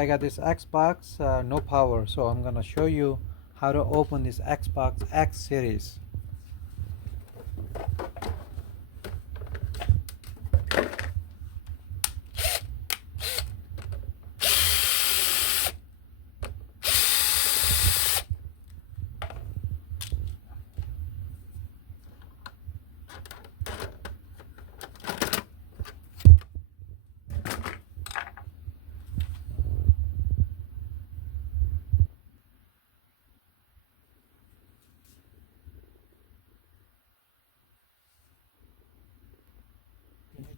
I got this Xbox, no power, so I'm gonna show you how to open this Xbox X series.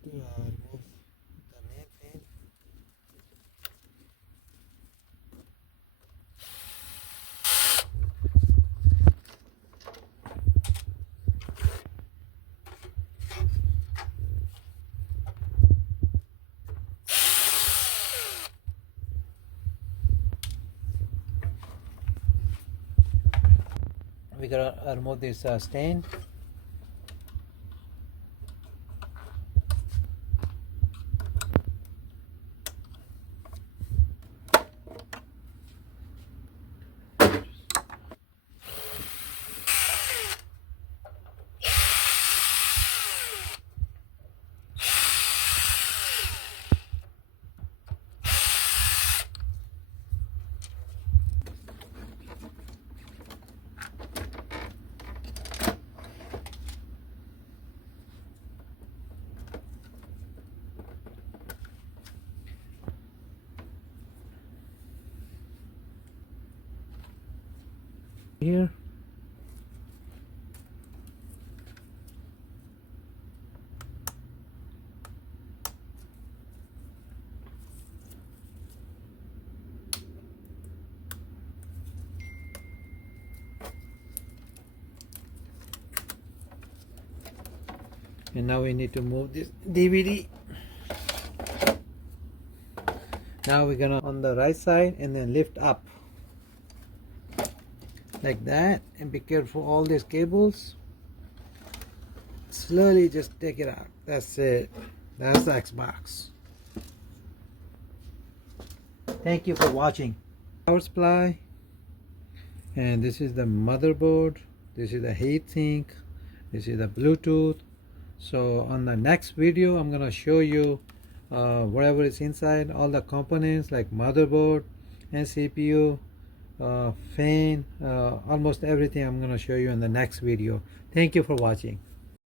You need to remove the main pin. We gotta remove this stain. Here. And now we need to move this DVD. Now we're gonna on the right side and then lift up like that, and be careful all these cables. Slowly just take it out. That's it. That's the Xbox. Thank you for watching. Power supply, and this is the motherboard, this is the heatsink, this is the Bluetooth. So on the next video I'm gonna show you whatever is inside, all the components like motherboard and CPU, fan, almost everything I'm gonna show you in the next video. Thank you for watching.